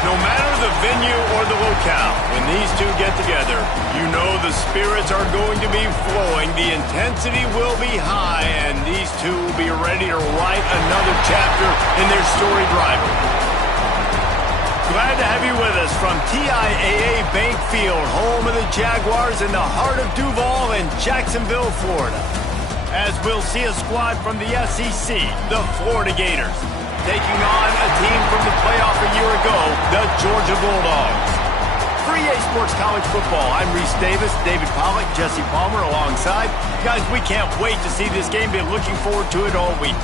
No matter the venue or the locale, when these two get together, you know the spirits are going to be flowing, the intensity will be high, and these two will be ready to write another chapter in their storied rivalry. Glad to have you with us from TIAA Bank Field, home of the Jaguars in the heart of Duval in Jacksonville, Florida. As we'll see a squad from the SEC, the Florida Gators, taking on a team from the playoff a year ago, the Georgia Bulldogs. For EA Sports College Football, I'm Reese Davis, David Pollack, Jesse Palmer alongside. Guys, we can't wait to see this game. Been looking forward to it all week.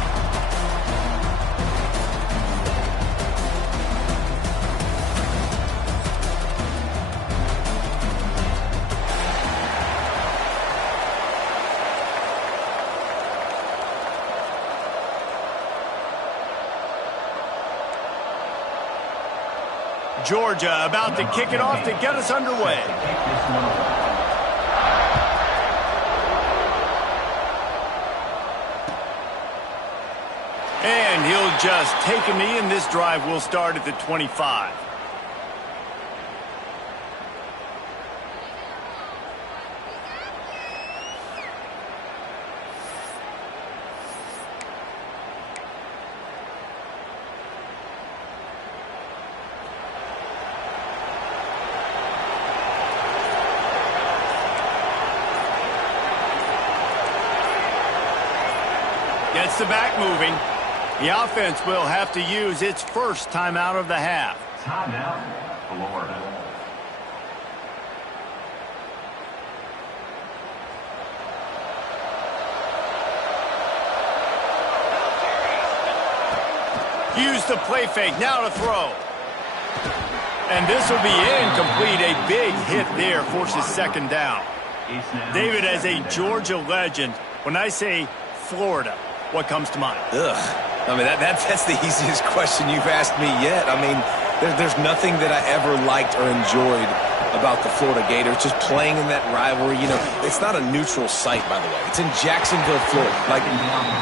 Georgia about to kick it off to get us underway. And he'll just take a knee, and this drive will start at the 25. Gets the back moving. The offense will have to use its first timeout of the half. Timeout, Florida. Use the play fake, now to throw. And this will be incomplete. A big hit there forces second down. David, as a Georgia legend, when I say Florida, what comes to mind? I mean, that's the easiest question you've asked me yet. I mean, there's nothing that I ever liked or enjoyed about the Florida Gators, just playing in that rivalry. You know, it's not a neutral site, by the way. It's in Jacksonville, Florida. Like,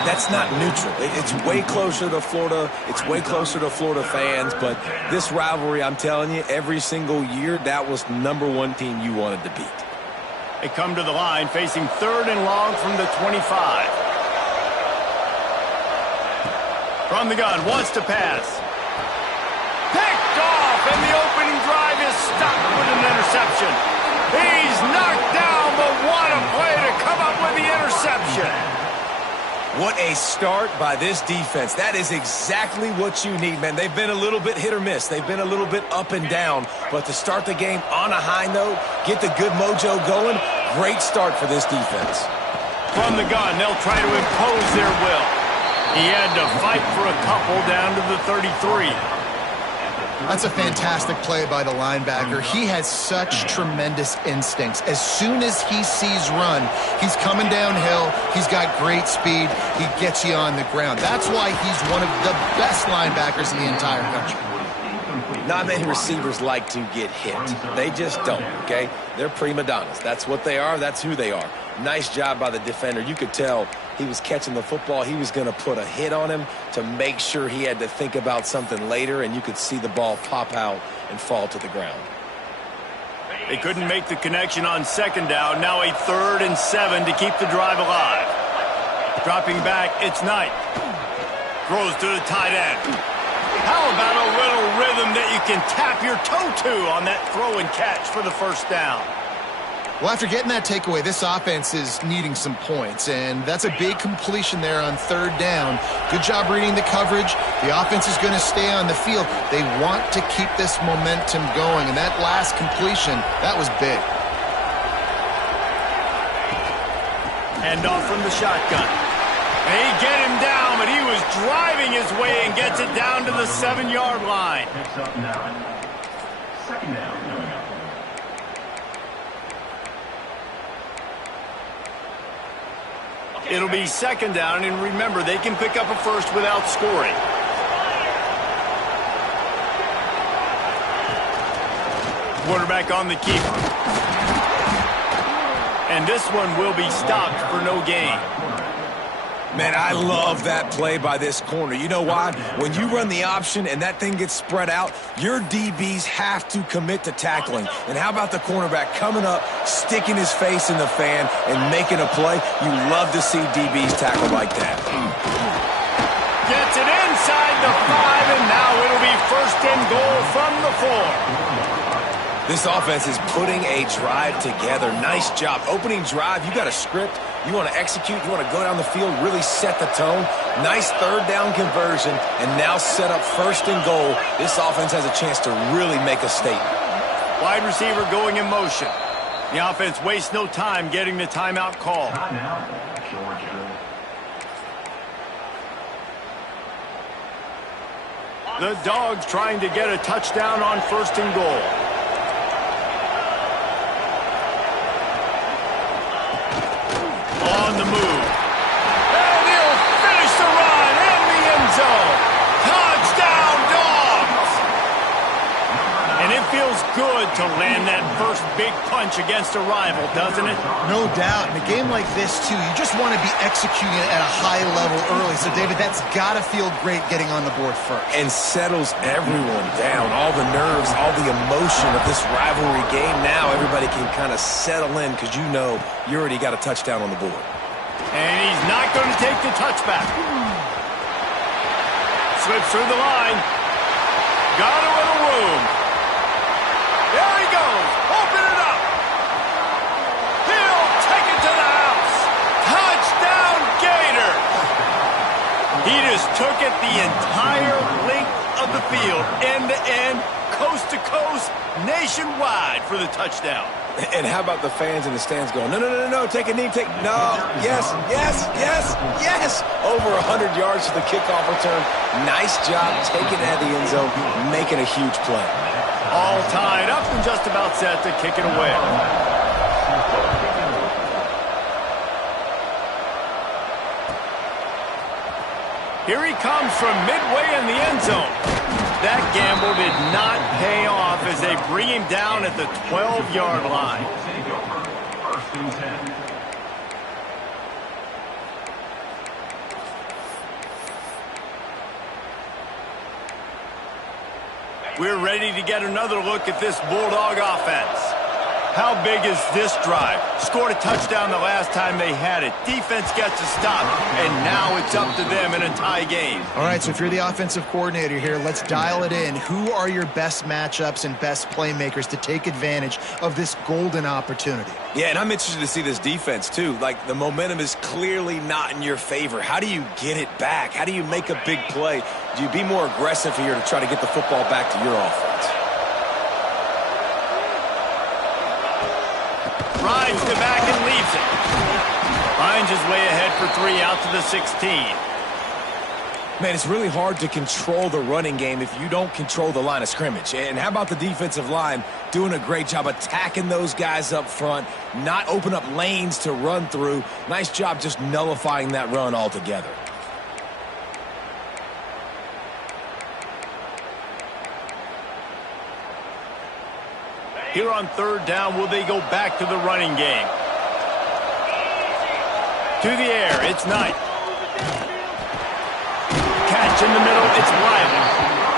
that's not neutral. It's way closer to Florida. It's way closer to Florida fans. But this rivalry, I'm telling you, every single year, that was #1 team you wanted to beat. They come to the line facing 3rd and long from the 25. From the gun, wants to pass. Picked off, and the opening drive is stopped with an interception. He's knocked down, but what a play to come up with the interception. What a start by this defense. That is exactly what you need, man. They've been a little bit hit or miss. They've been a little bit up and down. But to start the game on a high note, get the good mojo going, great start for this defense. From the gun, they'll try to impose their will. He had to fight for a couple down to the 33. That's a fantastic play by the linebacker. He has such tremendous instincts. As soon as he sees run, he's coming downhill. He's got great speed. He gets you on the ground. That's why he's one of the best linebackers in the entire country. Not many receivers like to get hit. They just don't, okay? They're prima donnas. That's what they are. That's who they are. Nice job by the defender. You could tell he was catching the football. He was going to put a hit on him to make sure he had to think about something later, and you could see the ball pop out and fall to the ground. They couldn't make the connection on second down. Now a 3rd and 7 to keep the drive alive. Dropping back, it's Knight. Throws to the tight end. How about a little rhythm that you can tap your toe to on that throw and catch for the first down? Well, after getting that takeaway, this offense is needing some points, and that's a big completion there on 3rd down. Good job reading the coverage. The offense is going to stay on the field. They want to keep this momentum going, and that last completion, that was big. Hand off from the shotgun. They get him down, but he was driving his way and gets it down to the 7-yard line. Picks up 9. Second down. It'll be second down, and remember, they can pick up a first without scoring. Quarterback on the keeper. And this one will be stopped for no gain. Man, I love that play by this corner. You know why? When you run the option and that thing gets spread out, your DBs have to commit to tackling. And how about the cornerback coming up, sticking his face in the fan, and making a play? You love to see DBs tackle like that. Gets it inside the 5, and now it'll be 1st and goal from the 4. This offense is putting a drive together. Nice job. Opening drive, you got a script. You want to execute. You want to go down the field, really set the tone. Nice 3rd down conversion, and now set up 1st and goal. This offense has a chance to really make a statement. Wide receiver going in motion. The offense wastes no time getting the timeout call. Timeout, Georgia. The Dogs trying to get a touchdown on 1st and goal. On the move. And he'll finish the run in the end zone. Touchdown, Dogs! And it feels good to land that first big punch against a rival, doesn't it? No doubt. In a game like this, too, you just want to be executing it at a high level early. So, David, that's got to feel great getting on the board first. And settles everyone down. All the nerves, all the emotion of this rivalry game. Now everybody can kind of settle in because you know you already got a touchdown on the board. And he's not going to take the touchback. Slips through the line. Got a little room. There he goes. Open it up. He'll take it to the house. Touchdown, Gator. He just took it the entire length of the field, end to end, coast to coast, nationwide for the touchdown. And how about the fans in the stands going, no, no, no, no, take a knee, no, yes, yes, yes, yes. Over 100 yards to the kickoff return. Nice job taking it out of the end zone, making a huge play. All tied up and just about set to kick it away. Here he comes from midway in the end zone. That gamble did not pay off as they bring him down at the 12-yard line. 1st and 10. We're ready to get another look at this Bulldog offense. How big is this drive? Scored a touchdown the last time they had it. Defense gets a stop, and now it's up to them in a tie game. All right, so if you're the offensive coordinator here, let's dial it in. Who are your best matchups and best playmakers to take advantage of this golden opportunity? Yeah, and I'm interested to see this defense, too. Like, the momentum is clearly not in your favor. How do you get it back? How do you make a big play? Do you be more aggressive here to try to get the football back to your offense? Rides to back and leaves it. Finds his way ahead for 3 out to the 16. Man, it's really hard to control the running game if you don't control the line of scrimmage. And how about the defensive line doing a great job attacking those guys up front, not open up lanes to run through. Nice job just nullifying that run altogether. Here on 3rd down, will they go back to the running game? To the air, it's Knight. Catch in the middle, it's Wiley.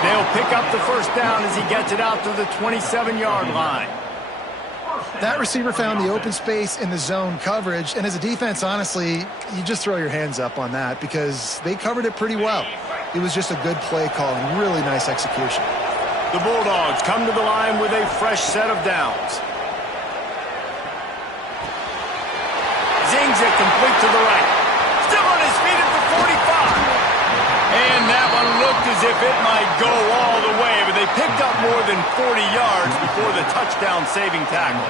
They'll pick up the 1st down as he gets it out to the 27-yard line. That receiver found the open space in the zone coverage, and as a defense, honestly, you just throw your hands up on that because they covered it pretty well. It was just a good play call and really nice execution. The Bulldogs come to the line with a fresh set of downs. Zings it complete to the right. Still on his feet at the 45. And that one looked as if it might go all the way, but they picked up more than 40 yards before the touchdown-saving tackle.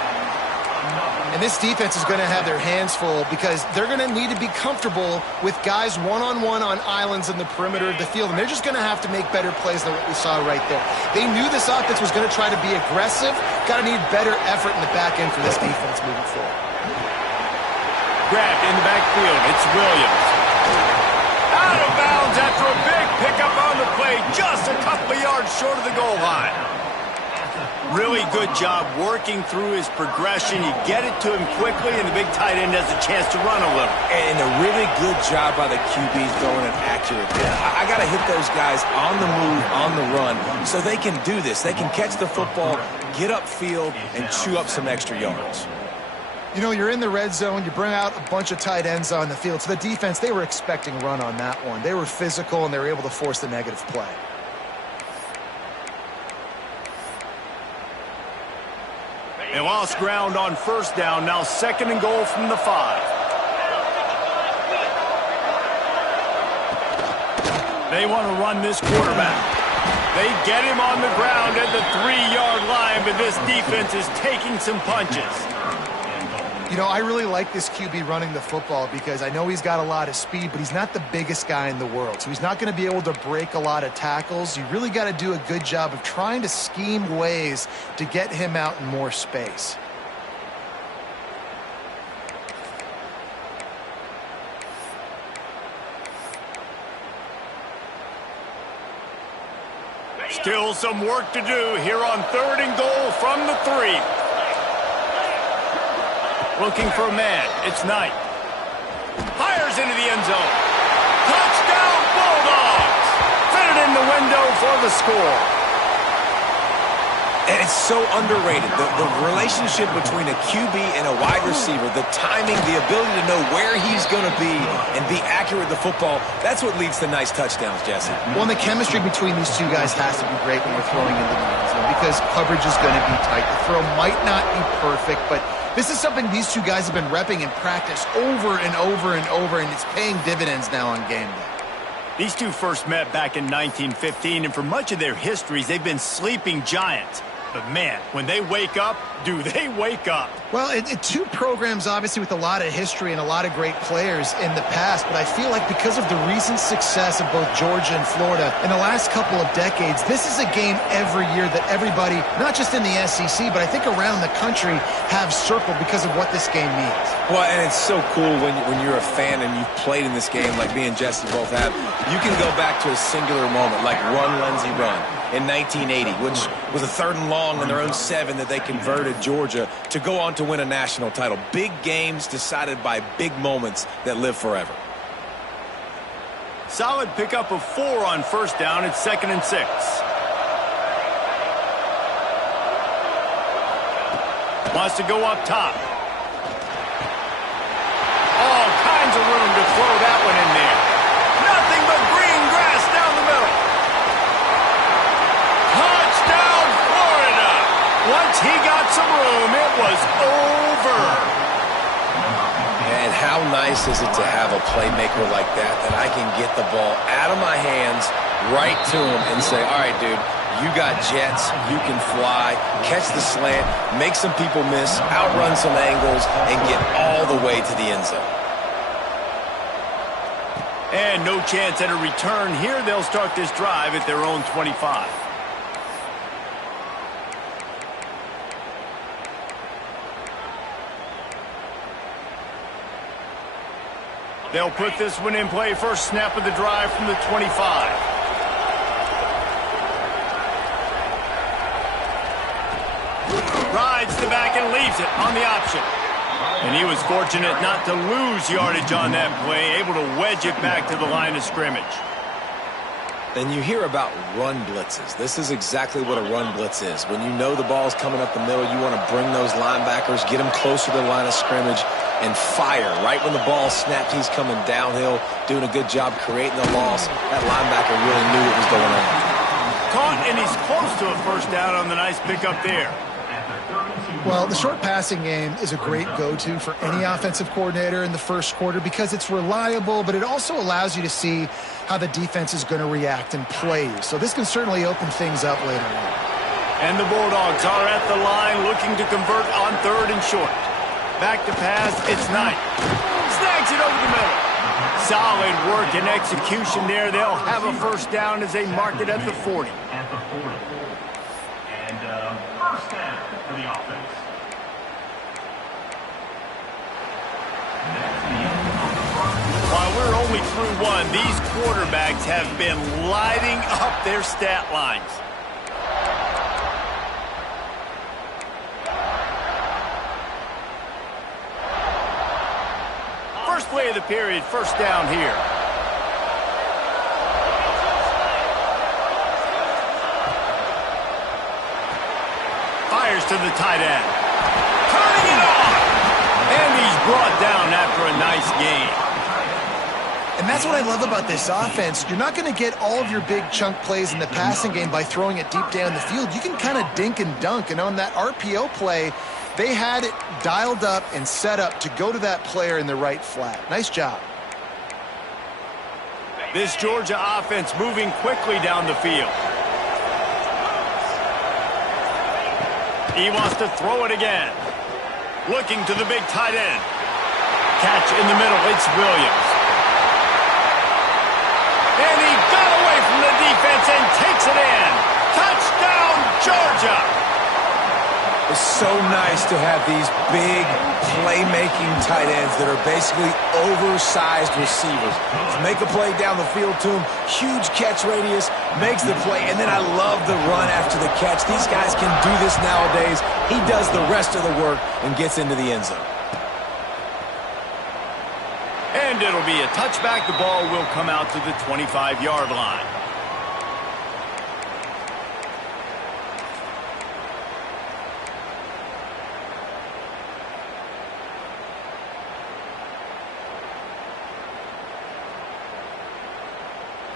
And this defense is going to have their hands full because they're going to need to be comfortable with guys one-on-one on islands in the perimeter of the field. And they're just going to have to make better plays than what we saw right there. They knew this offense was going to try to be aggressive. Got to need better effort in the back end for this defense moving forward. Grabbed in the backfield. It's Williams. Out of bounds after a big pickup on the play. Just a couple of yards short of the goal line. Really good job working through his progression. You get it to him quickly, and the big tight end has a chance to run a little. And a really good job by the QBs throwing it accurate there. I got to hit those guys on the move, on the run, so they can do this. They can catch the football, get upfield, and chew up some extra yards. You know, you're in the red zone, you bring out a bunch of tight ends on the field. So the defense, they were expecting run on that one. They were physical, and they were able to force the negative play. They lost ground on first down. Now 2nd and goal from the 5. They want to run this quarterback. They get him on the ground at the 3-yard line, but this defense is taking some punches. You know, I really like this QB running the football because I know he's got a lot of speed, but he's not the biggest guy in the world. So he's not going to be able to break a lot of tackles. You really got to do a good job of trying to scheme ways to get him out in more space. Still some work to do here on 3rd and goal from the 3. Looking for a man. It's Knight. Fires into the end zone. Touchdown, Bulldogs! Fitted in the window for the score. And it's so underrated. The relationship between a QB and a wide receiver, the timing, the ability to know where he's going to be and be accurate with the football, that's what leads to nice touchdowns, Jesse. Well, and the chemistry between these two guys has to be great when you're throwing into the end zone because coverage is going to be tight. The throw might not be perfect, but this is something these two guys have been repping in practice over and over and over, and it's paying dividends now on game day. These two first met back in 1915, and for much of their histories, they've been sleeping giants. But man, when they wake up, do they wake up? Well, two programs obviously with a lot of history and a lot of great players in the past, but I feel like because of the recent success of both Georgia and Florida in the last couple of decades, this is a game every year that everybody, not just in the SEC, but I think around the country, have circled because of what this game means. Well, and it's so cool when you're a fan and you've played in this game like me and Jesse both have. You can go back to a singular moment like Run, Lindsey, Run in 1980, which was a 3rd and long in their own 7 that they converted Georgia to go on to win a national title. Big games decided by big moments that live forever. Solid pickup of 4 on first down. It's 2nd and 6. Wants to go up top. All kinds of room to throw that one in there. Nothing but green grass down the middle. Touchdown, Florida! Once he got some room, it was over. And how nice is it to have a playmaker like that I can get the ball out of my hands right to him and say, all right, dude, you got jets, you can fly, catch the slant, make some people miss, outrun some angles, and get all the way to the end zone. And no chance at a return here. They'll start this drive at their own 25. They'll put this one in play. First snap of the drive from the 25. Rides the back and leaves it on the option. And he was fortunate not to lose yardage on that play, able to wedge it back to the line of scrimmage. And you hear about run blitzes. This is exactly what a run blitz is. When you know the ball's coming up the middle, you want to bring those linebackers, get them closer to the line of scrimmage, and fire. Right when the ball snapped, he's coming downhill, doing a good job creating the loss. That linebacker really knew what was going on. Caught, and he's close to a first down on the nice pickup there. Well, the short passing game is a great go-to for any offensive coordinator in the first quarter because it's reliable, but it also allows you to see how the defense is going to react and play you. So this can certainly open things up later on. And the Bulldogs are at the line looking to convert on 3rd and short. Back to pass, it's Knight. Snags it over the middle. Solid work and execution there. They'll have a first down as they mark it at the 40. At the 40. And first down for the offense. While we're only through one, these quarterbacks have been lighting up their stat lines. First play of the period. First down here. Fires to the tight end. Turning it on! And he's brought down after a nice gain. And that's what I love about this offense. You're not going to get all of your big chunk plays in the passing game by throwing it deep down the field. You can kind of dink and dunk. And on that RPO play, they had it dialed up and set up to go to that player in the right flat. Nice job. This Georgia offense moving quickly down the field. He wants to throw it again. Looking to the big tight end. Catch in the middle. It's Williams. And he got away from the defense and takes it in. Touchdown, Georgia! It's so nice to have these big playmaking tight ends that are basically oversized receivers. To make a play down the field to him, huge catch radius, makes the play, and then I love the run after the catch. These guys can do this nowadays. He does the rest of the work and gets into the end zone. And it'll be a touchback. The ball will come out to the 25-yard line.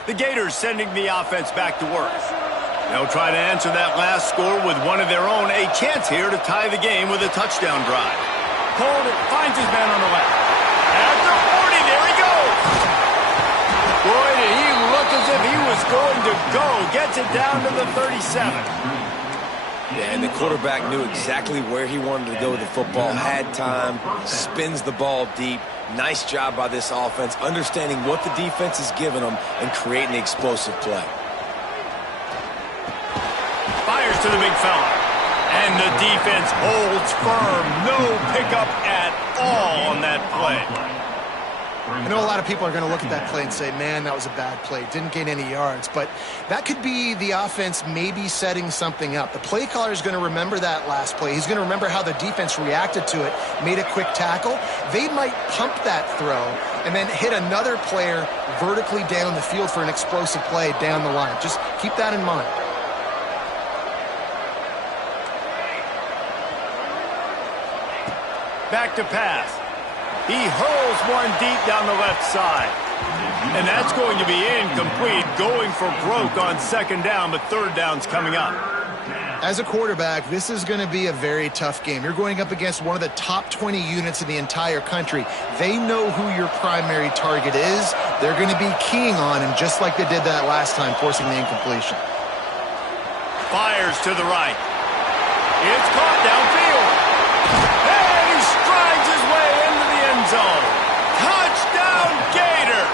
The Gators sending the offense back to work. They'll try to answer that last score with one of their own. A chance here to tie the game with a touchdown drive. Cole finds his man on the left. After 40, there he goes. Boy, did he look as if he was going to go. Gets it down to the 37. Yeah, and the quarterback knew exactly where he wanted to go with the football, had time, spins the ball deep. Nice job by this offense, understanding what the defense is giving them and creating the explosive play. Fires to the big fella. And the defense holds firm. No pickup at all on that play. I know a lot of people are going to look at that play and say, man, that was a bad play. Didn't gain any yards. But that could be the offense maybe setting something up. The play caller is going to remember that last play. He's going to remember how the defense reacted to it, made a quick tackle. They might pump that throw and then hit another player vertically down the field for an explosive play down the line. Just keep that in mind. Back to pass. He hurls one deep down the left side. And that's going to be incomplete. Going for broke on second down, but third down's coming up. As a quarterback, this is going to be a very tough game. You're going up against one of the top 20 units in the entire country. They know who your primary target is. They're going to be keying on him just like they did that last time, forcing the incompletion. Fires to the right. It's caught downfield. And he strides his way into the end zone. Touchdown, Gators!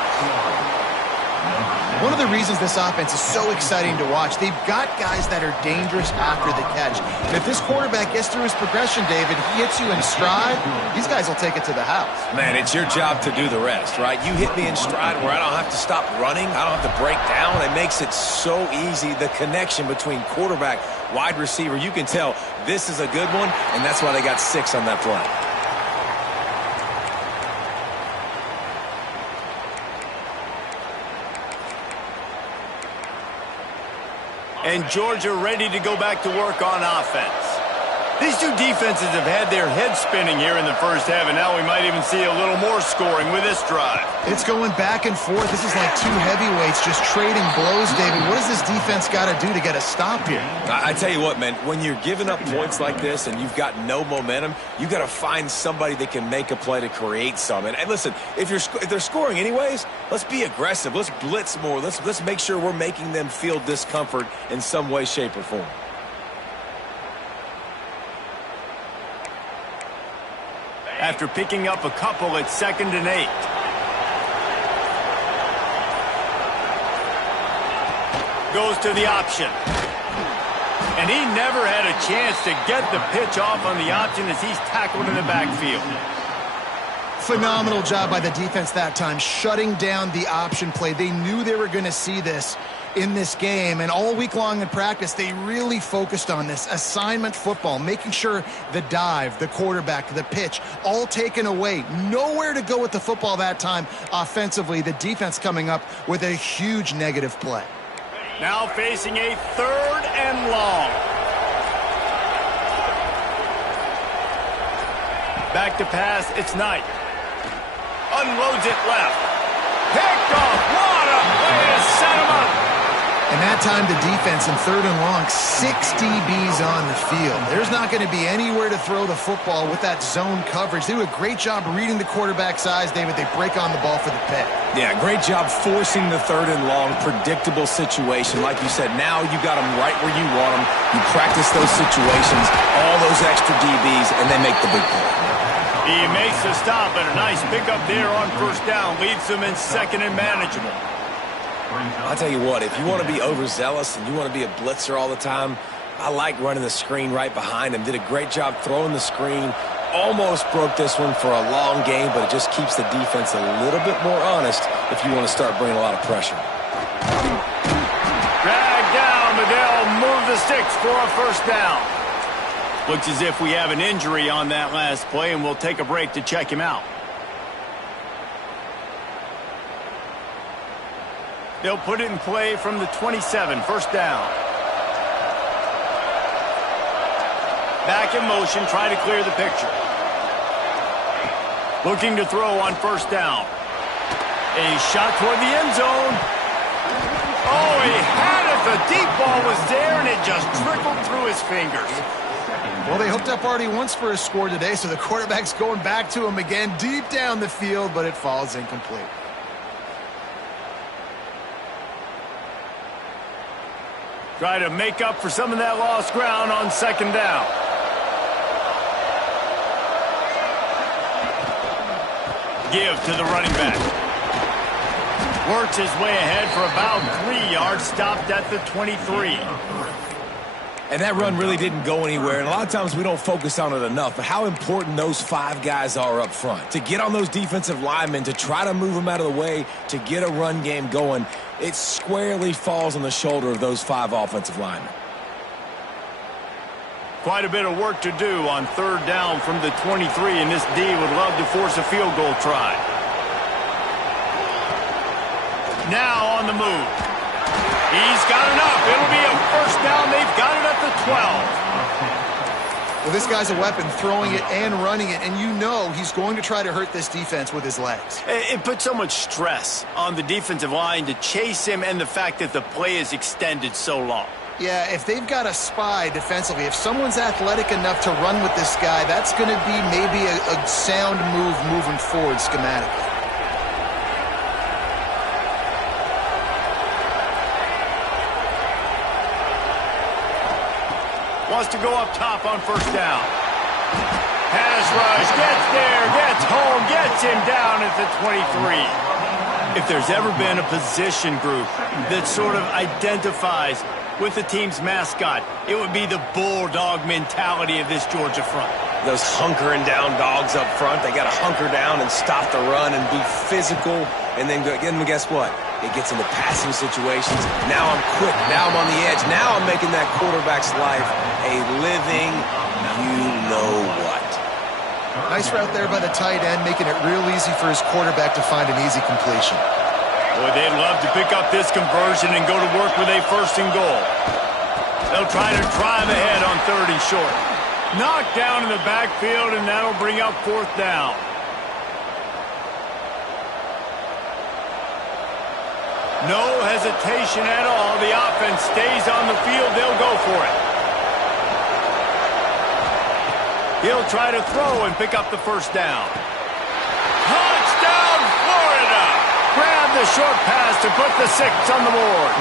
One of the reasons this offense is so exciting to watch, they've got guys that are dangerous after the catch. And if this quarterback gets through his progression, David, he hits you in stride, these guys will take it to the house. Man, it's your job to do the rest, right? You hit me in stride where I don't have to stop running. I don't have to break down. It makes it so easy. The connection between quarterback, wide receiver, you can tell this is a good one, and that's why they got 6 on that play. And Georgia ready to go back to work on offense. These two defenses have had their heads spinning here in the first half, and now we might even see a little more scoring with this drive. It's going back and forth. This is like two heavyweights just trading blows, David. What does this defense got to do to get a stop here? I tell you what, man, when you're giving up points like this and you've got no momentum, you got to find somebody that can make a play to create some. And listen, if they're scoring anyways, let's be aggressive. Let's blitz more. Let's make sure we're making them feel discomfort in some way, shape, or form. After picking up a couple at 2nd and 8. Goes to the option. And he never had a chance to get the pitch off on the option as he's tackled in the backfield. Phenomenal job by the defense that time, shutting down the option play. They knew they were going to see this in this game, and all week long in practice, they really focused on this assignment football, making sure the dive, the quarterback, the pitch, all taken away. Nowhere to go with the football that time offensively. The defense coming up with a huge negative play. Now facing a 3rd and long. Back to pass, it's Knight. Unloads it left. Picked off. What a way to set him up. And that time the defense in 3rd and long, 6 DBs on the field. There's not going to be anywhere to throw the football with that zone coverage. They do a great job reading the quarterback's eyes, David. They break on the ball for the pick. Yeah, great job forcing the 3rd and long, predictable situation. Like you said, now you got them right where you want them. You practice those situations, all those extra DBs, and they make the big play. He makes the stop, and a nice pickup there on 1st down. Leaves them in 2nd and manageable. I'll tell you what, if you want to be overzealous and you want to be a blitzer all the time, I like running the screen right behind him. Did a great job throwing the screen. Almost broke this one for a long game, but it just keeps the defense a little bit more honest if you want to start bringing a lot of pressure. Dragged down, but they'll move the sticks for a 1st down. Looks as if we have an injury on that last play, and we'll take a break to check him out. They'll put it in play from the 27, 1st down. Back in motion, try to clear the picture. Looking to throw on 1st down. A shot toward the end zone. Oh, he had it. The deep ball was there, and it just trickled through his fingers. Well, they hooked up already once for a score today, so the quarterback's going back to him again deep down the field, but it falls incomplete. Try to make up for some of that lost ground on 2nd down. Give to the running back. Works his way ahead for about 3 yards, stopped at the 23. And that run really didn't go anywhere, and a lot of times we don't focus on it enough, but how important those 5 guys are up front. To get on those defensive linemen, to try to move them out of the way, to get a run game going, it squarely falls on the shoulder of those 5 offensive linemen. Quite a bit of work to do on 3rd down from the 23, and this D would love to force a field goal try. Now on the move. He's got enough. It'll be a 1st down. They've got it at the 12. Well, this guy's a weapon, throwing it and running it, and you know he's going to try to hurt this defense with his legs. It puts so much stress on the defensive line to chase him, and the fact that the play is extended so long. Yeah, if they've got a spy defensively, if someone's athletic enough to run with this guy, that's going to be maybe a sound move moving forward schematically. Wants to go up top on 1st down. Pass rush, gets there, gets home, gets him down at the 23. If there's ever been a position group that sort of identifies with the team's mascot, it would be the bulldog mentality of this Georgia front. Those hunkering down dogs up front, they got to hunker down and stop the run and be physical, and then guess what? It gets into passing situations. Now I'm quick. Now I'm on the edge. Now I'm making that quarterback's life a living you-know-what. Nice route there by the tight end, making it real easy for his quarterback to find an easy completion. Boy, they'd love to pick up this conversion and go to work with a 1st and goal. They'll try to drive ahead on 3rd and short. Knocked down in the backfield, and that'll bring up 4th down. No hesitation at all. The offense stays on the field. They'll go for it. He'll try to throw and pick up the 1st down. Touchdown, Florida! Grab the short pass to put the 6 on the board.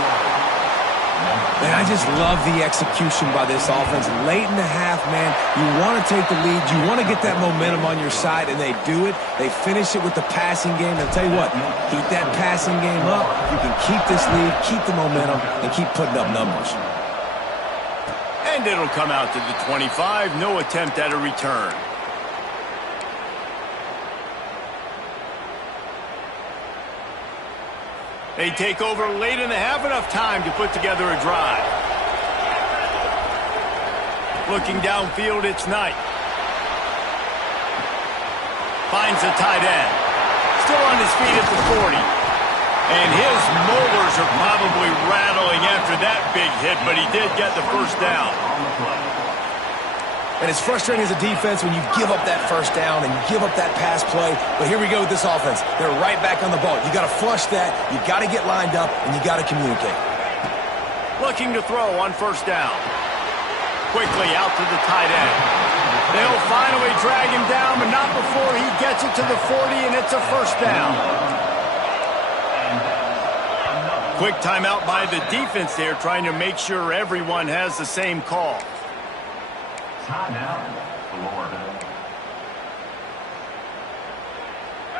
Man, I just love the execution by this offense. Late in the half, man, you want to take the lead. You want to get that momentum on your side, and they do it. They finish it with the passing game. I'll tell you what, keep that passing game up. You can keep this lead, keep the momentum, and keep putting up numbers. And it'll come out to the 25. No attempt at a return. They take over late in the half, enough time to put together a drive. Looking downfield, it's Knight. Finds the tight end. Still on his feet at the 40. And his molars are probably rattling after that big hit, but he did get the first down. And it's frustrating as a defense when you give up that first down and you give up that pass play. But here we go with this offense. They're right back on the ball. You got to flush that. You got to get lined up, and you got to communicate. Looking to throw on first down. Quickly out to the tight end. They'll finally drag him down, but not before he gets it to the 40, and it's a first down. Quick timeout by the defense there, trying to make sure everyone has the same call. Timeout, Florida.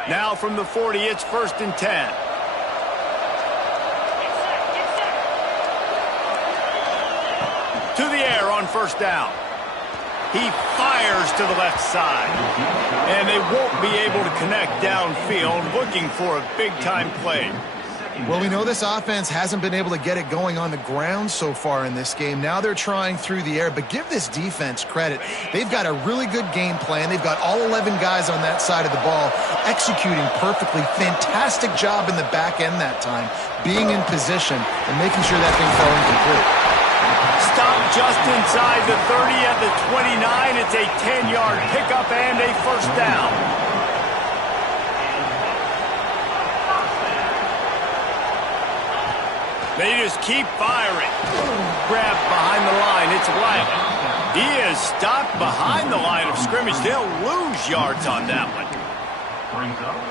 Now from the 40, it's 1st and 10. To the air on first down. He fires to the left side. And they won't be able to connect downfield, looking for a big-time play. Well, we know this offense hasn't been able to get it going on the ground so far in this game. Now they're trying through the air, but give this defense credit. They've got a really good game plan. They've got all 11 guys on that side of the ball executing perfectly. Fantastic job in the back end that time, being in position and making sure that thing fell incomplete. Stop just inside the 30 at the 29. It's a 10-yard pickup and a first down. They just keep firing. Grabbed behind the line. It's Riley. He is stopped behind the line of scrimmage. They'll lose yards on that one.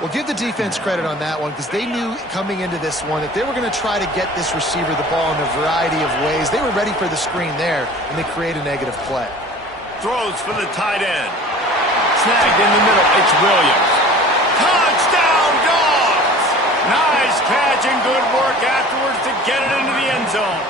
Well, give the defense credit on that one because they knew coming into this one that they were going to try to get this receiver the ball in a variety of ways. They were ready for the screen there, and they create a negative play. Throws for the tight end. Snagged in the middle. It's Williams. Touchdown, Dogs! Nice catch and good work afterwards to get it into the end zone.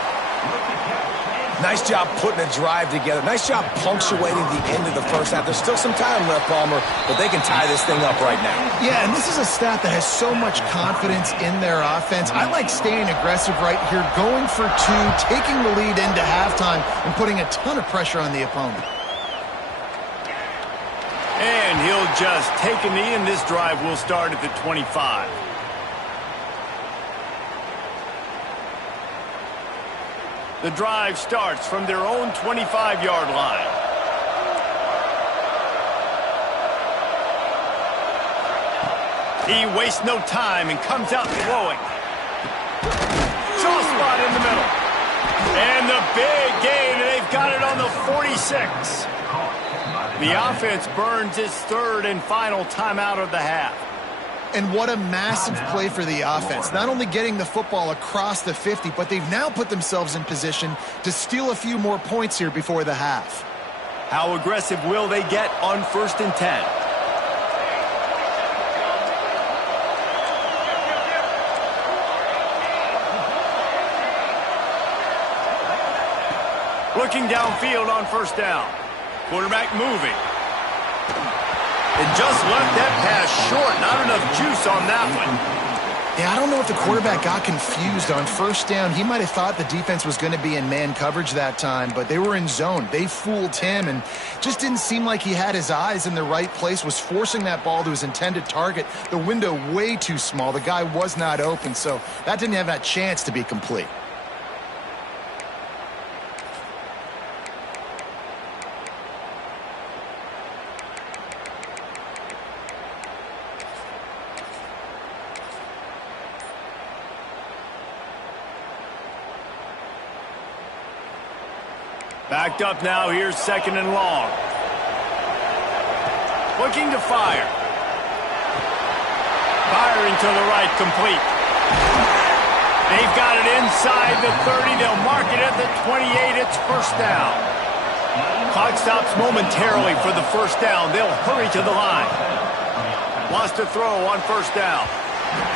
Nice job putting a drive together. Nice job punctuating the end of the first half. There's still some time left, Palmer, but they can tie this thing up right now. Yeah, and this is a staff that has so much confidence in their offense. I like staying aggressive right here, going for two, taking the lead into halftime, and putting a ton of pressure on the opponent. And he'll just take a knee, and this drive will start at the 25. The drive starts from their own 25-yard line. He wastes no time and comes out throwing. Soft spot in the middle. And the big gain, and they've got it on the 46. The offense burns its third and final timeout of the half. And what a massive play for the offense. Not only getting the football across the 50, but they've now put themselves in position to steal a few more points here before the half. How aggressive will they get on 1st and 10? Looking downfield on first down. Quarterback moving. And just left that pass short. Not enough juice on that one. Yeah, I don't know if the quarterback got confused on first down. He might have thought the defense was going to be in man coverage that time, but they were in zone. They fooled him and just didn't seem like he had his eyes in the right place, was forcing that ball to his intended target. The window way too small. The guy was not open, so that didn't have that chance to be complete. Backed up now, here's 2nd and long. Looking to fire. Firing to the right, complete. They've got it inside the 30. They'll mark it at the 28. It's first down. Clock stops momentarily for the first down. They'll hurry to the line. Lost a throw on first down.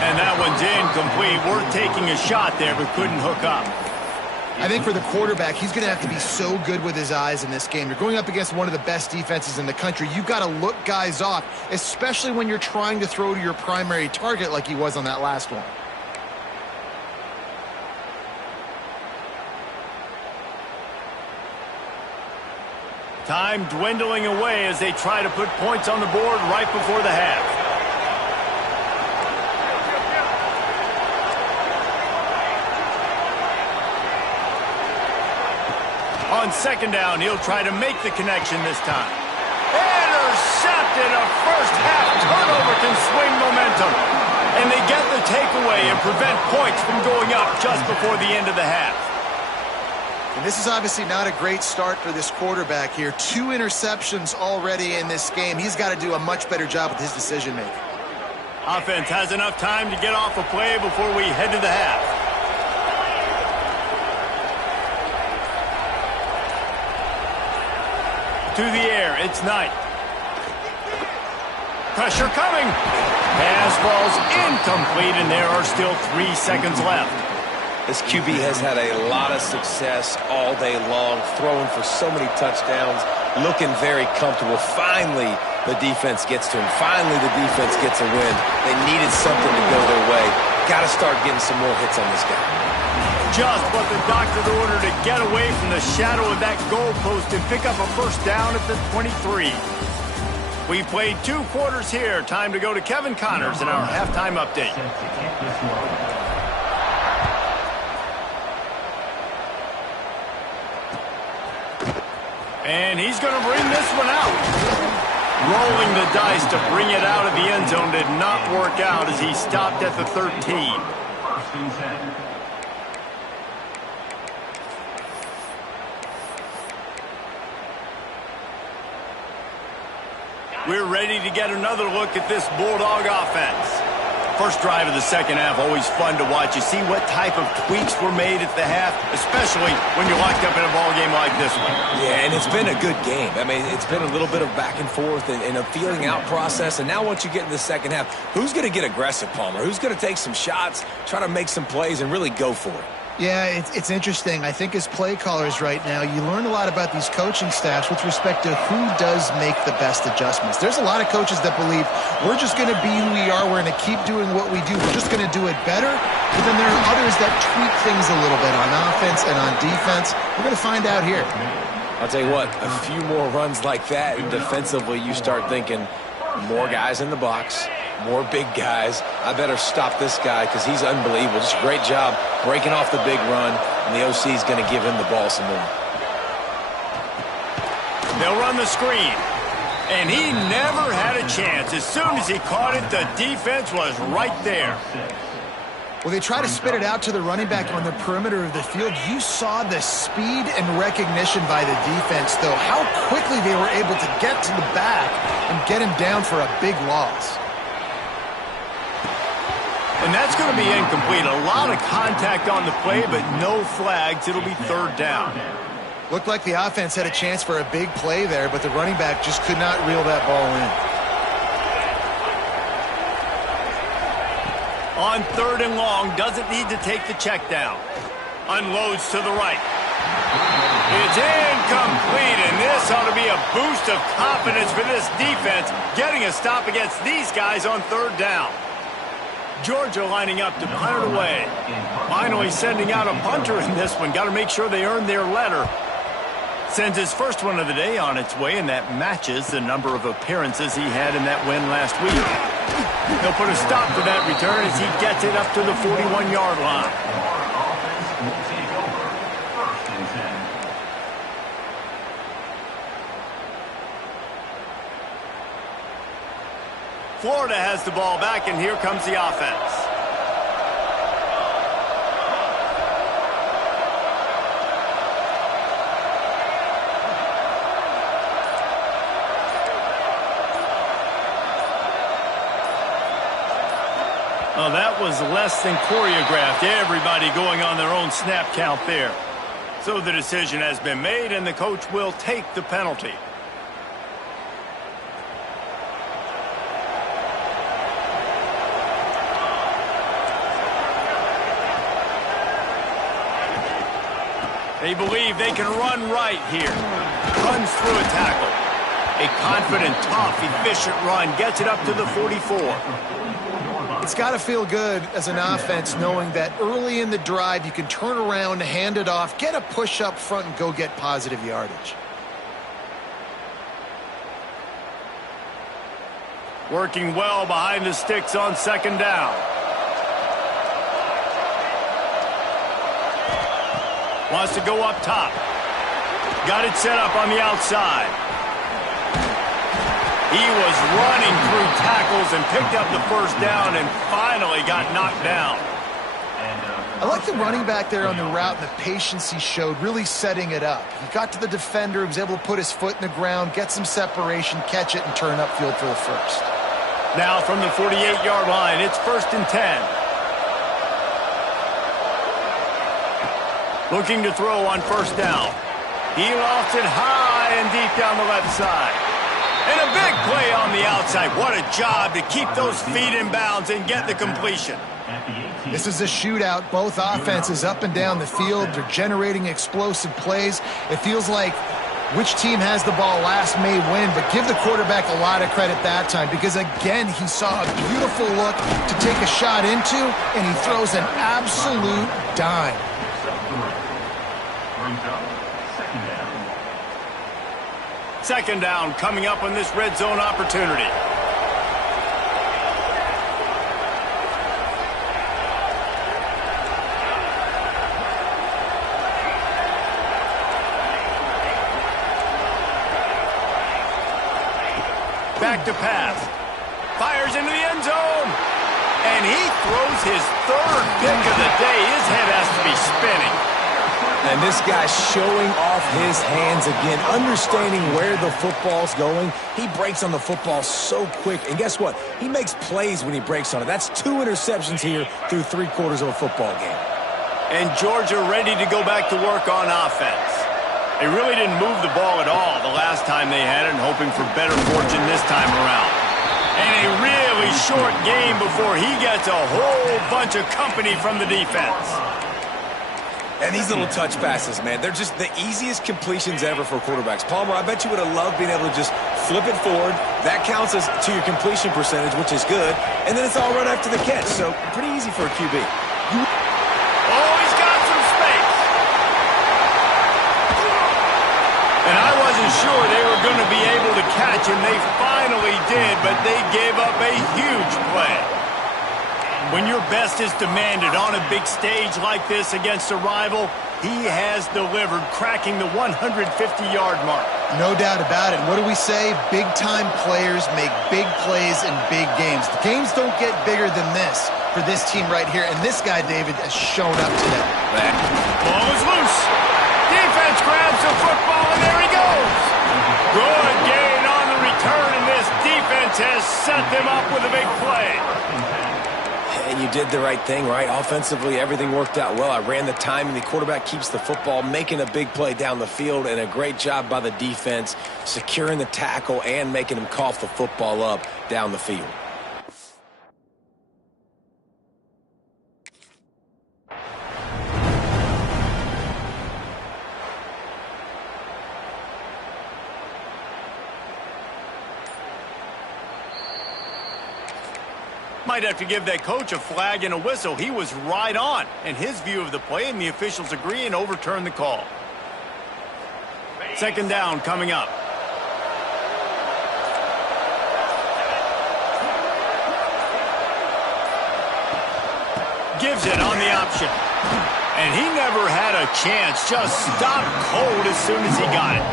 And that one's incomplete. Worth taking a shot there, but couldn't hook up. I think for the quarterback, he's going to have to be so good with his eyes in this game. You're going up against one of the best defenses in the country. You've got to look guys off, especially when you're trying to throw to your primary target like he was on that last one. Time dwindling away as they try to put points on the board right before the half. On second down, he'll try to make the connection this time. Intercepted. A first half turnover can swing momentum. And they get the takeaway and prevent points from going up just before the end of the half. And this is obviously not a great start for this quarterback here. 2 interceptions already in this game. He's got to do a much better job with his decision-making. Offense has enough time to get off a play before we head to the half. To the air, it's Knight. Pressure coming. Pass falls incomplete, and there are still 3 seconds left. This QB has had a lot of success all day long, throwing for so many touchdowns, looking very comfortable. Finally, the defense gets to him. Finally, the defense gets a win. They needed something to go their way. Got to start getting some more hits on this guy. Just what the doctor ordered to get away from the shadow of that goalpost and pick up a first down at the 23. We played 2 quarters here. Time to go to Kevin Connors in our halftime update. And he's going to bring this one out. Rolling the dice to bring it out of the end zone did not work out as he stopped at the 13. First and 10. We're ready to get another look at this Bulldog offense. First drive of the second half, always fun to watch. You see what type of tweaks were made at the half, especially when you're locked up in a ball game like this one. Yeah, and it's been a good game. I mean, it's been a little bit of back and forth and a feeling out process. And now once you get in the second half, who's going to get aggressive, Palmer? Who's going to take some shots, try to make some plays, and really go for it? Yeah, it's interesting. I think as play callers right now, you learn a lot about these coaching staffs with respect to who does make the best adjustments. There's a lot of coaches that believe we're just going to be who we are. We're going to keep doing what we do. We're just going to do it better. But then there are others that tweak things a little bit on offense and on defense. We're going to find out here. I'll tell you what, a few more runs like that, and defensively you start thinking more guys in the box, more big guys. I better stop this guy because he's unbelievable. Just a great job breaking off the big run, and the OC is going to give him the ball some more. They'll run the screen, and he never had a chance. As soon as he caught it, the defense was right there. Well, they try to spit it out to the running back on the perimeter of the field. You saw the speed and recognition by the defense, though, how quickly they were able to get to the back and get him down for a big loss. And that's going to be incomplete. A lot of contact on the play, but no flags. It'll be third down. Looked like the offense had a chance for a big play there, but the running back just could not reel that ball in. On third and long, doesn't need to take the check down. Unloads to the right. It's incomplete, and this ought to be a boost of confidence for this defense, getting a stop against these guys on third down. Georgia lining up to punt it away. Finally sending out a punter in this one. Got to make sure they earn their letter. Sends his first one of the day on its way, and that matches the number of appearances he had in that win last week. He'll put a stop to that return as he gets it up to the 41-yard line. Offense will take over. First and 10. Florida has the ball back, and here comes the offense. Oh, that was less than choreographed. Everybody going on their own snap count there. So the decision has been made, and the coach will take the penalty. They believe they can run right here. Runs through a tackle. A confident, tough, efficient run gets it up to the 44. It's got to feel good as an offense knowing that early in the drive you can turn around, hand it off, get a push up front, and go get positive yardage. Working well behind the sticks on second down. Wants to go up top. Got it set up on the outside. He was running through tackles and picked up the first down and finally got knocked down. I like the running back there on the route and the patience he showed, really setting it up. He got to the defender, he was able to put his foot in the ground, get some separation, catch it, and turn upfield for the first. Now from the 48-yard line, it's 1st and 10. Looking to throw on first down. He lofts it high and deep down the left side. And a big play on the outside. What a job to keep those feet in bounds and get the completion. This is a shootout. Both offenses up and down the field. They're generating explosive plays. It feels like which team has the ball last may win, but give the quarterback a lot of credit that time because, again, he saw a beautiful look to take a shot into, and he throws an absolute dime. Second down coming up on this red zone opportunity. Back to pass. Fires into the end zone. And he throws his third pick of the day. His head has to be spinning. And this guy's showing off his hands again, understanding where the football's going. He breaks on the football so quick. And guess what? He makes plays when he breaks on it. That's 2 interceptions here through 3/4 of a football game. And Georgia ready to go back to work on offense. They really didn't move the ball at all the last time they had it, and hoping for better fortune this time around. And a really short game before he gets a whole bunch of company from the defense. And these little touch passes, man, they're just the easiest completions ever for quarterbacks. Palmer, I bet you would have loved being able to just flip it forward. That counts as to your completion percentage, which is good. And then it's all run after the catch, so pretty easy for a QB. Oh, he's got some space. And I wasn't sure they were going to be able to catch him. They finally did, but they gave up a huge play. When your best is demanded on a big stage like this against a rival, he has delivered, cracking the 150-yard mark. No doubt about it. What do we say? Big-time players make big plays in big games. The games don't get bigger than this for this team right here, and this guy, David, has shown up today. Ball is loose. Defense grabs the football, and there he goes. Good gain on the return, and this defense has set them up with a big play. And you did the right thing, right? Offensively, everything worked out well. I ran the time, and the quarterback keeps the football, making a big play down the field, and a great job by the defense, securing the tackle and making him cough the football up down the field. Might have to give that coach a flag and a whistle. He was right on in his view of the play, and the officials agree and overturn the call. Second down coming up. Gives it on the option. And he never had a chance. Just stopped cold as soon as he got it.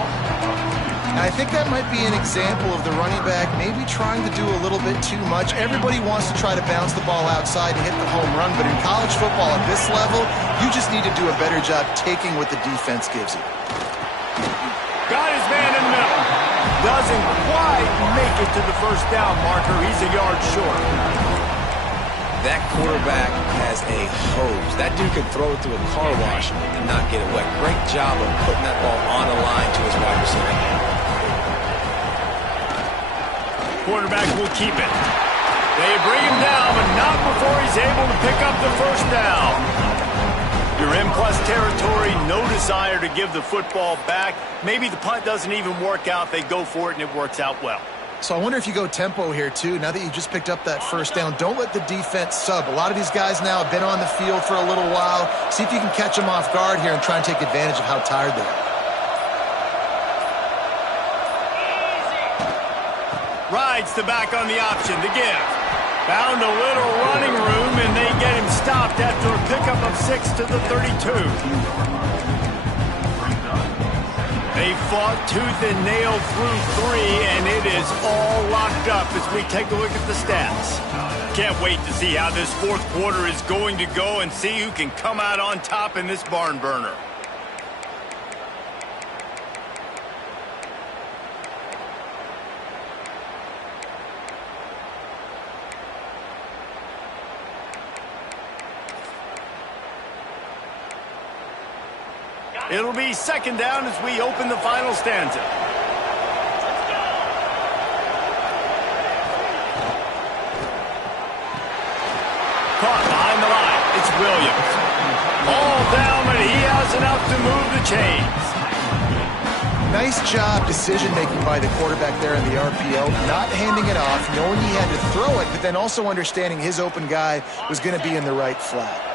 I think that might be an example of the running back maybe trying to do a little bit too much. Everybody wants to try to bounce the ball outside and hit the home run, but in college football at this level, you just need to do a better job taking what the defense gives you. Got his man in the middle. Doesn't quite make it to the first down marker. He's a yard short. That quarterback has a hose. That dude could throw it through a car wash and not get it wet. Great job of putting that ball on a line to his wide receiver. Quarterback will keep it. They bring him down, but not before he's able to pick up the first down. You're in plus territory, no desire to give the football back. Maybe the punt doesn't even work out. They go for it, and it works out well. So I wonder if you go tempo here, too. Now that you just picked up that first down, don't let the defense sub. A lot of these guys now have been on the field for a little while. See if you can catch them off guard here and try and take advantage of how tired they are. Rides the back on the option to give. Found a little running room, and they get him stopped after a pickup of 6 to the 32. They fought tooth and nail through 3, and it is all locked up as we take a look at the stats. Can't wait to see how this fourth quarter is going to go and see who can come out on top in this barn burner. It'll be second down as we open the final stanza. Caught behind the line. It's Williams. All down, but he has enough to move the chains. Nice job decision-making by the quarterback there in the RPO, not handing it off, knowing he had to throw it, but then also understanding his open guy was going to be in the right flat.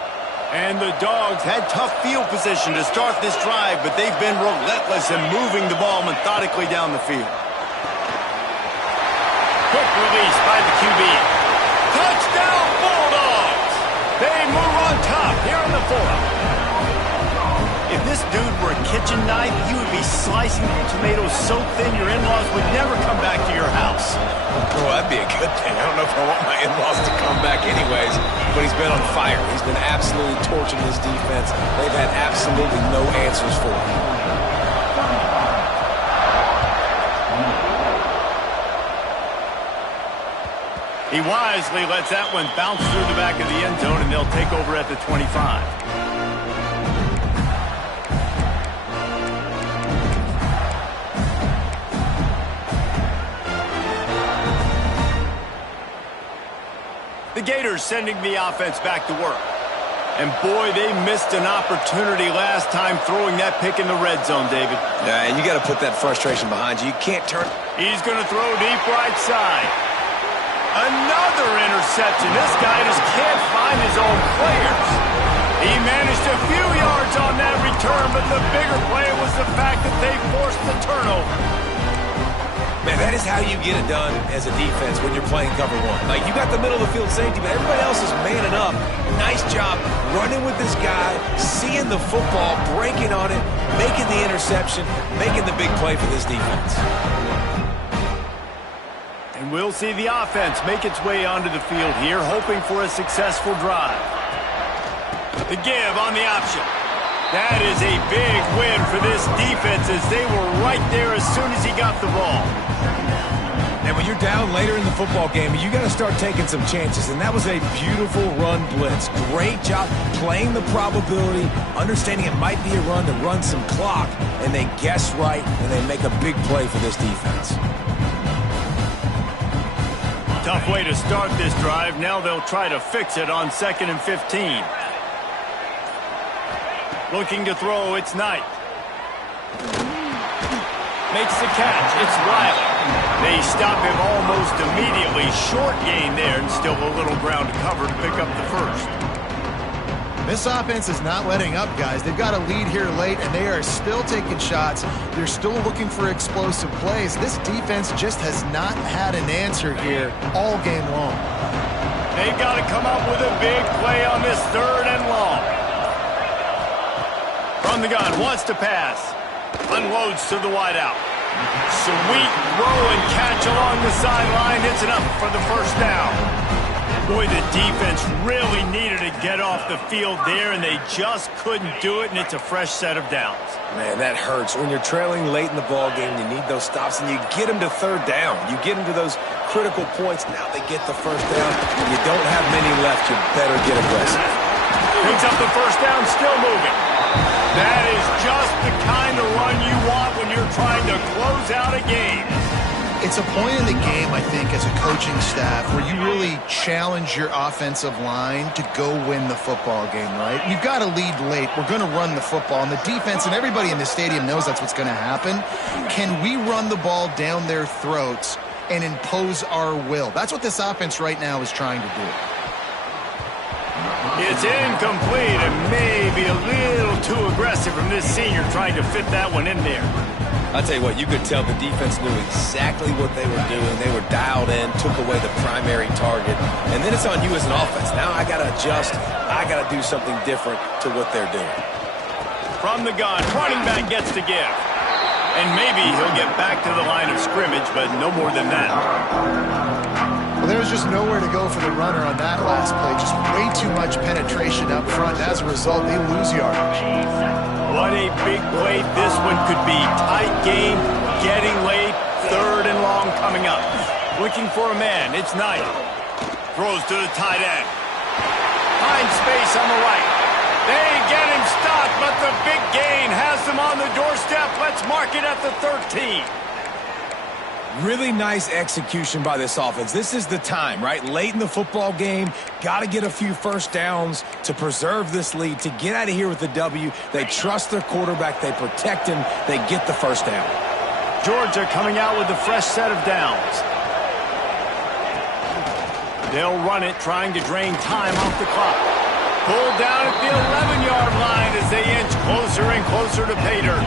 And the Dogs had tough field position to start this drive, but they've been relentless in moving the ball methodically down the field. Quick release by the QB. Touchdown, Bulldogs! They move on top here in the fourth. If this dude were a kitchen knife, you would be slicing tomatoes so thin your in-laws would never come back to your house. Well, that'd be a good thing. I don't know if I want my in-laws to come back anyways, but he's been on fire. He's been absolutely torching this defense. They've had absolutely no answers for him. He wisely lets that one bounce through the back of the end zone, and they'll take over at the 25. The Gators sending the offense back to work. And boy, they missed an opportunity last time throwing that pick in the red zone, David. Yeah, and you got to put that frustration behind you. You can't turn. He's going to throw deep right side. Another interception. This guy just can't find his own players. He managed a few yards on that return, but the bigger play was the fact that they forced the turnover. Man, that is how you get it done as a defense when you're playing cover one. Like, you got the middle of the field safety, but everybody else is manning up. Nice job running with this guy, seeing the football, breaking on it, making the interception, making the big play for this defense. And we'll see the offense make its way onto the field here, hoping for a successful drive. The give on the option. That is a big win for this defense as they were right there as soon as he got the ball. And when you're down later in the football game, you got to start taking some chances. And that was a beautiful run blitz. Great job playing the probability, understanding it might be a run to run some clock. And they guess right, and they make a big play for this defense. Tough way to start this drive. Now they'll try to fix it on 2nd and 15. Looking to throw, it's Knight. Makes the catch, it's Riley. They stop him almost immediately. Short gain there, and still a little ground to cover to pick up the first. This offense is not letting up, guys. They've got a lead here late, and they are still taking shots. They're still looking for explosive plays. This defense just has not had an answer here all game long. They've got to come up with a big play on this 3rd and long. From the gun, wants to pass. Unloads to the wideout. Sweet throw and catch along the sideline. It's enough for the first down. Boy, the defense really needed to get off the field there, and they just couldn't do it, and it's a fresh set of downs. Man, that hurts. When you're trailing late in the ball game, you need those stops, and you get them to 3rd down. You get them to those critical points. Now they get the first down. You don't have many left. You better get aggressive. Picks up the first down, still moving. That is just the kind of run you want when you're trying to close out a game. It's a point in the game, I think, as a coaching staff where you really challenge your offensive line to go win the football game, right? You've got to lead late. We're going to run the football. And the defense and everybody in the stadium knows that's what's going to happen. Can we run the ball down their throats and impose our will? That's what this offense right now is trying to do. It's incomplete and maybe a little too aggressive from this senior trying to fit that one in there. I'll tell you what, you could tell the defense knew exactly what they were doing. They were dialed in, took away the primary target, and then it's on you as an offense. Now I got to adjust. I got to do something different to what they're doing. From the gun, running back gets to give. And maybe he'll get back to the line of scrimmage, but no more than that. Well, there was just nowhere to go for the runner on that last play. Just way too much penetration up front. As a result, they lose yardage. What a big play this one could be. Tight game, getting late, 3rd and long coming up. Looking for a man, it's Knight. Throws to the tight end. Finds space on the right. They get him stopped, but the big gain has them on the doorstep. Let's mark it at the 13. Really nice execution by this offense. This is the time, right? Late in the football game, got to get a few first downs to preserve this lead, to get out of here with the W. They trust their quarterback. They protect him. They get the first down. Georgia coming out with a fresh set of downs. They'll run it, trying to drain time off the clock. Pulled down at the 11-yard line as they inch closer and closer to pay dirt.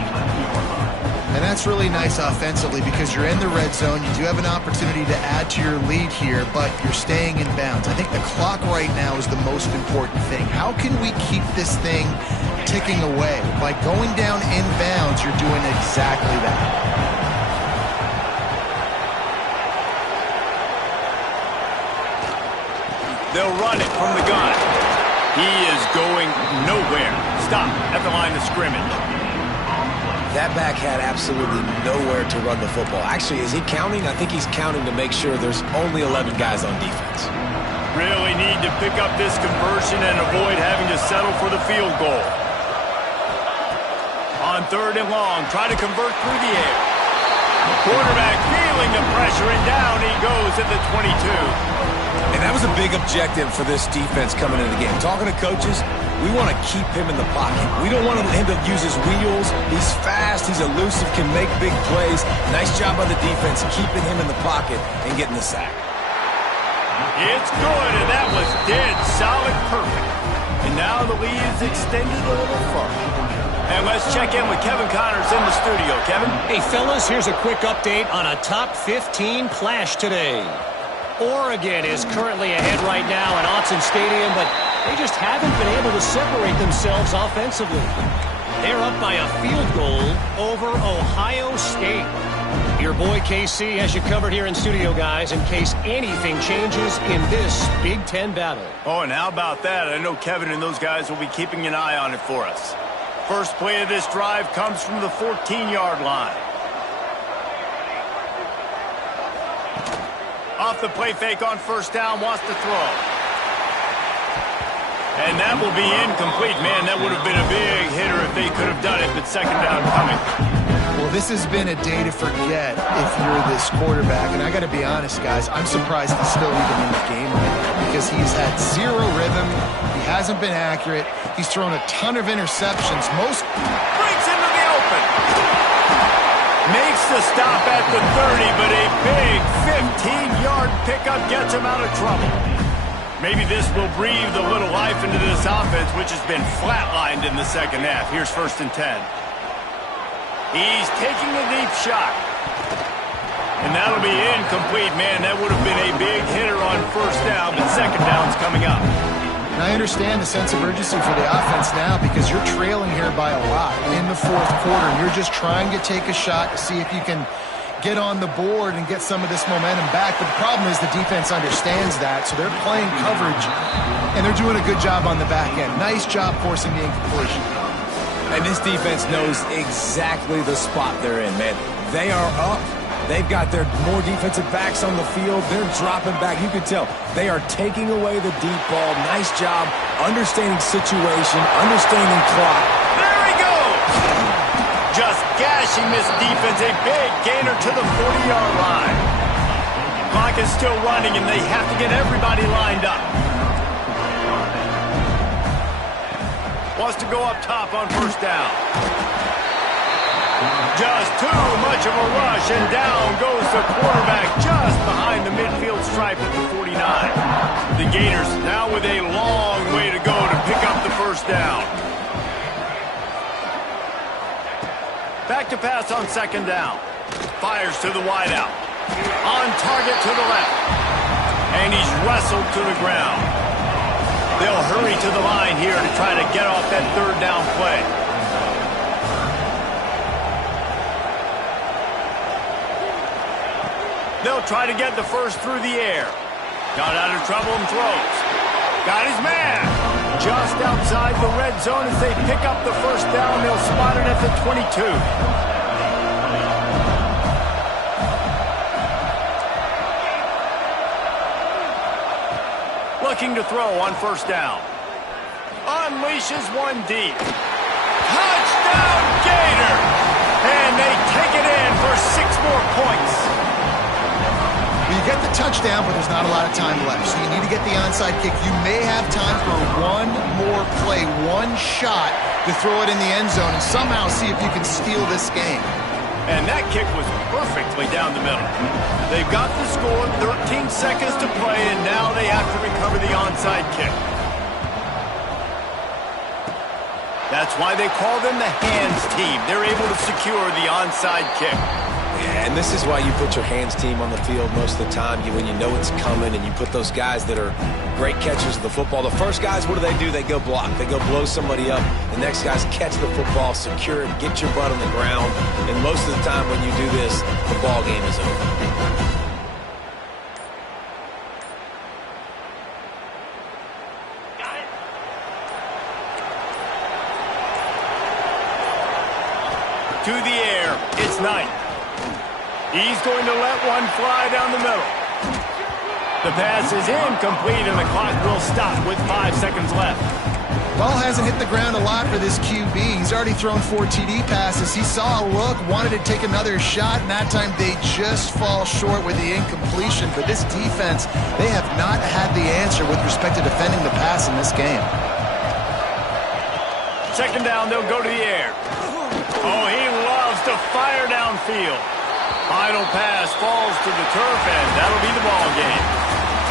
And that's really nice offensively because you're in the red zone. You do have an opportunity to add to your lead here, but you're staying in bounds. I think the clock right now is the most important thing. How can we keep this thing ticking away? By going down in bounds, you're doing exactly that. They'll run it from the gun. He is going nowhere. Stop at the line of scrimmage. That back had absolutely nowhere to run the football. Actually, is he counting? I think he's counting to make sure there's only 11 guys on defense. Really need to pick up this conversion and avoid having to settle for the field goal. On 3rd and long, try to convert through the air. Quarterback feeling the pressure, and down he goes at the 22. And that was a big objective for this defense coming into the game. Talking to coaches, we want to keep him in the pocket. We don't want him to use his wheels. He's fast, he's elusive, can make big plays. Nice job by the defense keeping him in the pocket and getting the sack. It's good, and that was dead solid perfect. And now the lead is extended a little further. And let's check in with Kevin Connors in the studio. Kevin? Hey, fellas, here's a quick update on a top 15 clash today. Oregon is currently ahead right now at Autzen Stadium, but they just haven't been able to separate themselves offensively. They're up by a field goal over Ohio State. Your boy KC has you covered here in studio, guys, in case anything changes in this Big Ten battle. Oh, and how about that? I know Kevin and those guys will be keeping an eye on it for us. First play of this drive comes from the 14-yard line. Off the play fake on first down, wants to throw. And that will be incomplete. Man, that would have been a big hitter if they could have done it, but second down coming. Well, this has been a day to forget if you're this quarterback. And I got to be honest, guys, I'm surprised he's still even in the game right now because he's had zero rhythm. He hasn't been accurate. He's thrown a ton of interceptions. Most breaks into the open. Makes the stop at the 30, but a big 15-yard pickup gets him out of trouble. Maybe this will breathe a little life into this offense, which has been flatlined in the second half. Here's 1st and 10. He's taking a deep shot. And that'll be incomplete. Man, that would have been a big hitter on first down, but second down's coming up. And I understand the sense of urgency for the offense now because you're trailing here by a lot in the 4th quarter. You're just trying to take a shot to see if you can get on the board and get some of this momentum back. But the problem is the defense understands that, so they're playing coverage, and they're doing a good job on the back end. Nice job forcing the incompletion. And this defense knows exactly the spot they're in, man. They are up. They've got their more defensive backs on the field. They're dropping back. You can tell they are taking away the deep ball. Nice job understanding situation, understanding clock. There he goes! Just gashing this defense. A big gainer to the 40-yard line. Clock is still running, and they have to get everybody lined up. Wants to go up top on first down. Just too much of a rush, and down goes the quarterback just behind the midfield stripe at the 49. The Gators now with a long way to go to pick up the first down. Back to pass on second down. Fires to the wideout. On target to the left. And he's wrestled to the ground. They'll hurry to the line here to try to get off that third down play. They'll try to get the first through the air. Got out of trouble and throws. Got his man. Just outside the red zone as they pick up the first down. They'll spot it at the 22. Looking to throw on first down. Unleashes one deep. Touchdown, Gator! And they take it in for 6 more points. You get the touchdown, but there's not a lot of time left. So you need to get the onside kick. You may have time for one more play, one shot to throw it in the end zone and somehow see if you can steal this game. And that kick was perfectly down the middle. They've got the score, 13 seconds to play, and now they have to recover the onside kick. That's why they call them the hands team. They're able to secure the onside kick. Yeah, and this is why you put your hands team on the field most of the time. When you know it's coming, and you put those guys that are great catchers of the football. The first guys, what do? They go block. They go blow somebody up. The next guys catch the football, secure it, get your butt on the ground. And most of the time when you do this, the ball game is over. To the air, it's Knight. He's going to let one fly down the middle. The pass is incomplete, and the clock will stop with 5 seconds left. Ball hasn't hit the ground a lot for this QB. He's already thrown 4 TD passes. He saw a look, wanted to take another shot, and that time they just fall short with the incompletion. But this defense, they have not had the answer with respect to defending the pass in this game. Second down, they'll go to the air. Oh, he loves to fire downfield. Final pass falls to the turf, and that'll be the ball game.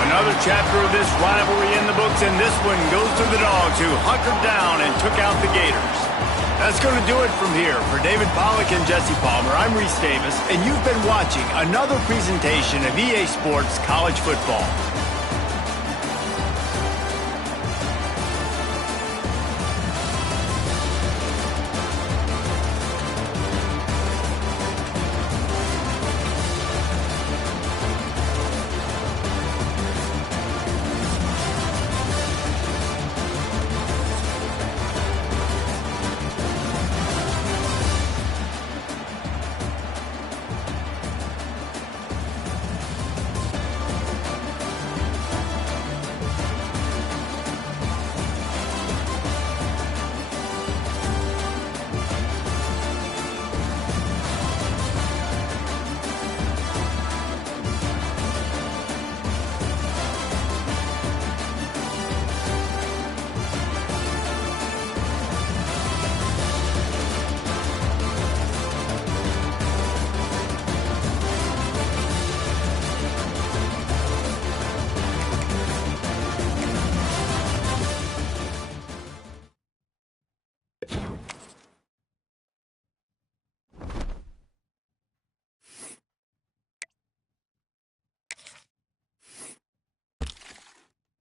Another chapter of this rivalry in the books, and this one goes to the Dogs, who hunkered down and took out the Gators. That's going to do it from here. For David Pollack and Jesse Palmer, I'm Reese Davis, and you've been watching another presentation of EA Sports College Football.